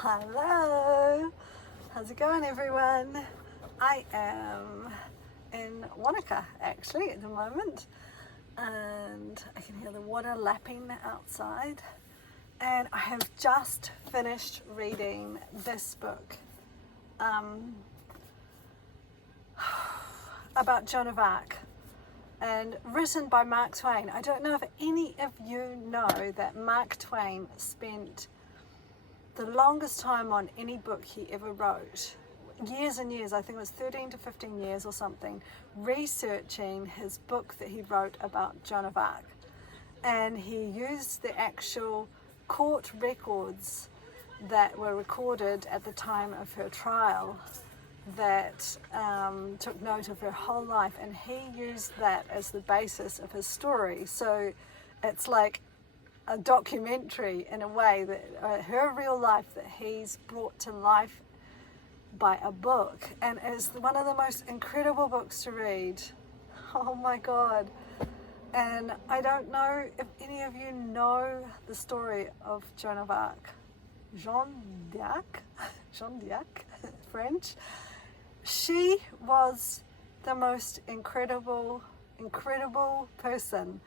Hello, how's it going everyone? I am in Wanaka actually at the moment, and I can hear the water lapping outside, and I have just finished reading this book about Joan of Arc, and written by Mark Twain. I don't know if any of you know that Mark Twain spent the longest time on any book he ever wrote, years and years, I think it was 13 to 15 years or something, researching his book that he wrote about Joan of Arc. And he used the actual court records that were recorded at the time of her trial that took note of her whole life, and he used that as the basis of his story. So it's like a documentary in a way, that her real life that he's brought to life by a book, and is one of the most incredible books to read. Oh my God. And I don't know if any of you know the story of Joan of Arc. Jeanne d'Arc, French. She was the most incredible person.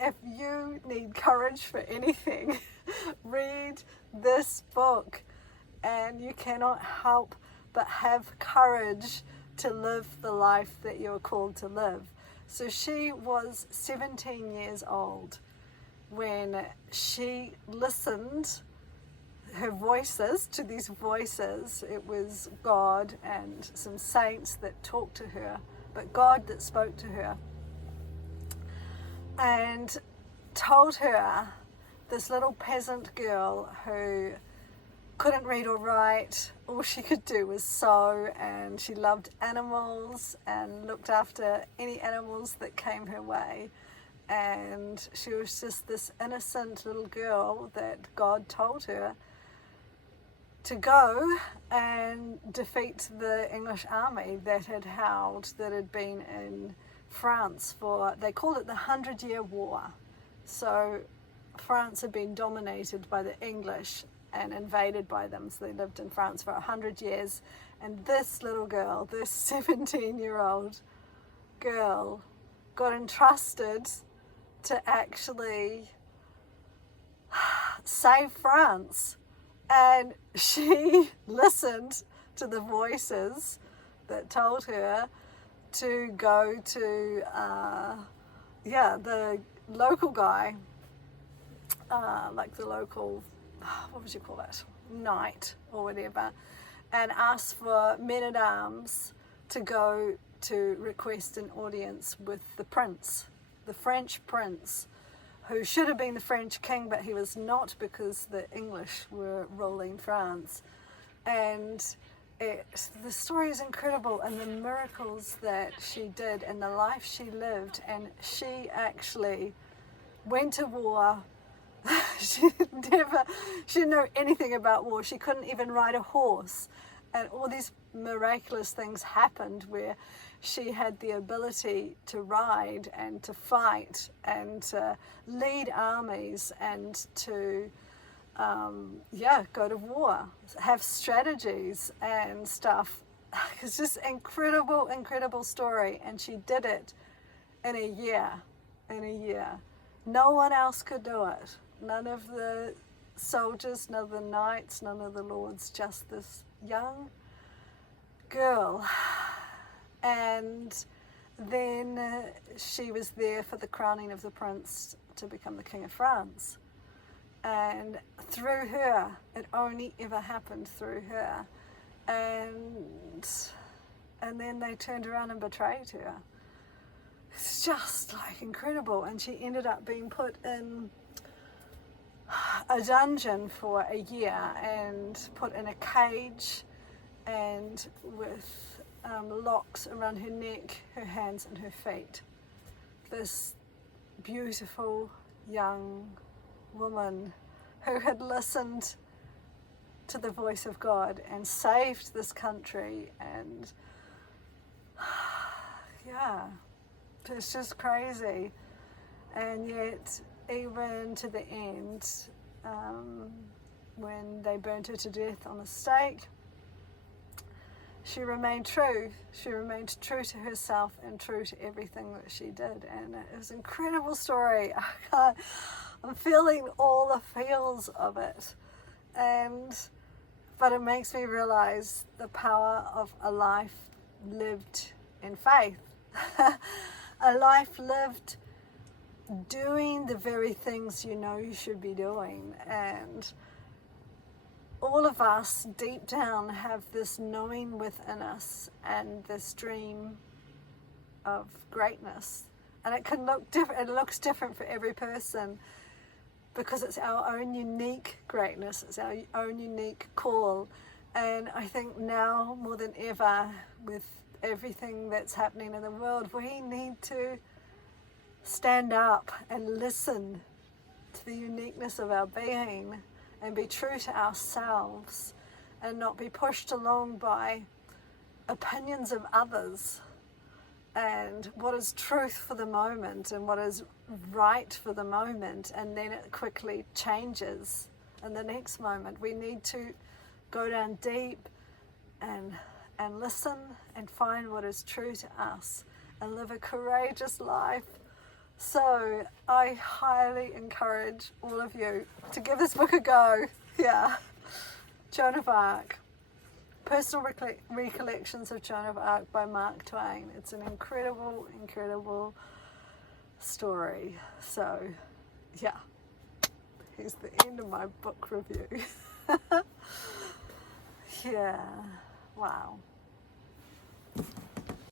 If you need courage for anything, read this book, and you cannot help but have courage to live the life that you're called to live. So she was 17 years old when she listened to these voices. It was God and some saints that talked to her, but God that spoke to her and told her, this little peasant girl who couldn't read or write, all she could do was sew, and she loved animals and looked after any animals that came her way, and she was just this innocent little girl that God told her to go and defeat the English army that had been in France they called it the 100-Year War. So France had been dominated by the English and invaded by them, so they lived in France for 100 years, and this little girl, this 17-year-old girl, got entrusted to actually save France. And she listened to the voices that told her to go to the local guy, like the local, what would you call that, knight or whatever, and ask for men-at-arms to go to request an audience with the prince, the French prince, who should have been the French king, but he was not, because the English were ruling France. And the story is incredible, and the miracles that she did and the life she lived. And she actually went to war. She didn't know anything about war. She couldn't even ride a horse. And all these miraculous things happened where she had the ability to ride and to fight and to lead armies and to go to war, have strategies and stuff. It's just incredible story. And she did it in a year. No one else could do it. None of the soldiers, none of the knights, none of the lords, just this young girl. And then she was there for the crowning of the prince to become the King of France. And through her, it only ever happened through her. And then they turned around and betrayed her. It's just like incredible. And she ended up being put in a dungeon for a year and put in a cage, and with locks around her neck, her hands and her feet. This beautiful young woman who had listened to the voice of God and saved this country, and it's just crazy. And yet, even to the end, when they burnt her to death on a stake, she remained true. She remained true to herself and true to everything that she did. And it was an incredible story. I'm feeling all the feels of it. But it makes me realize the power of a life lived in faith. A life lived doing the very things you know you should be doing. And all of us deep down have this knowing within us and this dream of greatness. And it can look different. It looks different for every person because it's our own unique greatness. It's our own unique call. And I think now more than ever, with everything that's happening in the world, we need to stand up and listen to the uniqueness of our being and be true to ourselves and not be pushed along by opinions of others and what is truth for the moment and what is right for the moment, and then it quickly changes in the next moment. We need to go down deep and listen and find what is true to us and live a courageous life. So I highly encourage all of you to give this book a go. Yeah. Joan of Arc. Personal Recollections of Joan of Arc by Mark Twain. It's an incredible, incredible story. So, yeah. Here's the end of my book review. Yeah. Wow.